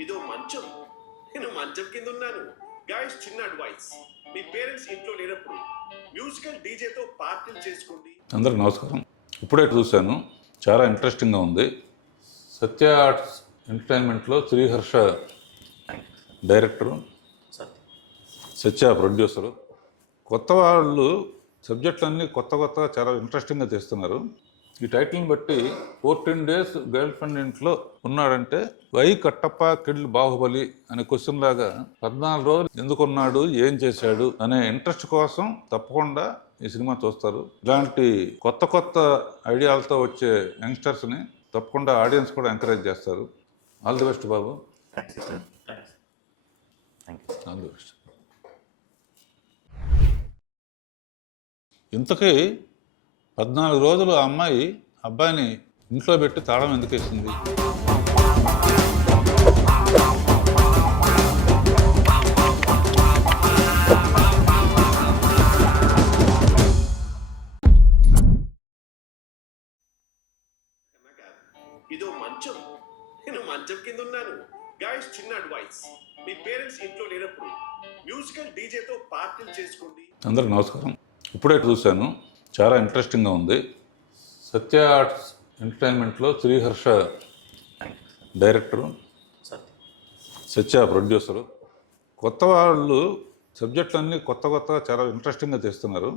ఇదో మంచం. నేను మంచం కింద ఉన్నాను గాయస్ చిన్న అడ్వైస్. మీ పేరెంట్స్ ఇంట్లో లేనప్పుడు మ్యూజికల్ డీజేతో పార్టీలు చేసుకోండి. అందరికి నమస్కారం. ఇప్పుడే చూశాను. చాలా ఇంట్రెస్టింగ్గా ఉంది. సత్య ఆర్ట్స్ ఎంటర్టైన్మెంట్లో శ్రీహర్ష డైరెక్టరు. సత్య ప్రొడ్యూసరు. కొత్త వాళ్ళు సబ్జెక్టులన్నీ కొత్త కొత్త చాలా ఇంట్రెస్టింగ్గా తెస్తున్నారు. ఈ టైటిల్ని బట్టి ఫోర్టీన్ డేస్ గర్ల్ ఫ్రెండ్ ఇంట్లో ఉన్నాడంటే వై కట్టప్ప కిడ్ల్ బాహుబలి అనే క్వశ్చన్ లాగా పద్నాలుగు రోజులు ఎందుకున్నాడు ఏం చేశాడు అనే ఇంట్రెస్ట్ కోసం తప్పకుండా ఈ సినిమా చూస్తారు. ఇలాంటి కొత్త కొత్త ఐడియాలతో వచ్చే యంగ్స్టర్స్ని తప్పకుండా ఆడియన్స్ కూడా ఎంకరేజ్ చేస్తారు. All the best Babu. All the best. ఇంతకీ పద్నాలుగు రోజులు ఆ అమ్మాయి అబ్బాయిని ఇంట్లో పెట్టి తాళం ఎందుకు వేసింది. ఇదో మంచం. నేను మంచం కింద ఉన్నాను గాయస్ చిన్న అడ్వైస్ మీ పేరెంట్స్ ఇంట్లో లేనప్పుడు మ్యూజికల్ డీజేతో పార్టీలు చేసుకోండి. అందరికి నమస్కారం. ఇప్పుడే చూశాను. చాలా ఇంట్రెస్టింగ్గా ఉంది. సత్య ఆర్ట్స్ ఎంటర్టైన్మెంట్లో శ్రీహర్ష డైరెక్టరు సత్య ప్రొడ్యూసరు. కొత్త వాళ్ళు సబ్జెక్టులన్నీ కొత్త కొత్తగా చాలా ఇంట్రెస్టింగ్గా చేస్తున్నారు.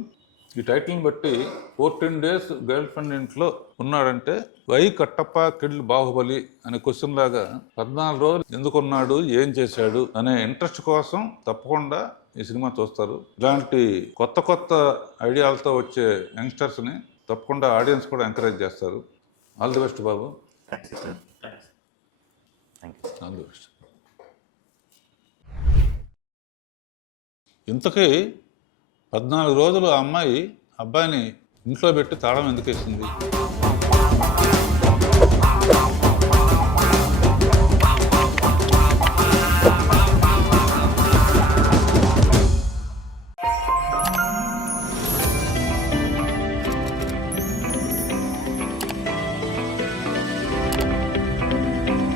ఈ టైటిల్ని బట్టి ఫోర్టీన్ డేస్ గర్ల్ ఫ్రెండ్ ఇంట్లో ఉన్నాడంటే వై కట్టప్ప కిడ్లు బాహుబలి అనే క్వశ్చన్ లాగా పద్నాలుగు రోజులు ఎందుకున్నాడు ఏం చేశాడు అనే ఇంట్రెస్ట్ కోసం తప్పకుండా ఈ సినిమా చూస్తారు. ఇలాంటి కొత్త కొత్త ఐడియాలతో వచ్చే యంగ్స్టర్స్ని తప్పకుండా ఆడియన్స్ కూడా ఎంకరేజ్ చేస్తారు. All the best Babu. All the best. ఇంతకీ పద్నాలుగు రోజులు ఆ అమ్మాయి అబ్బాయిని ఇంట్లో పెట్టి తాళం ఎందుకు వేసింది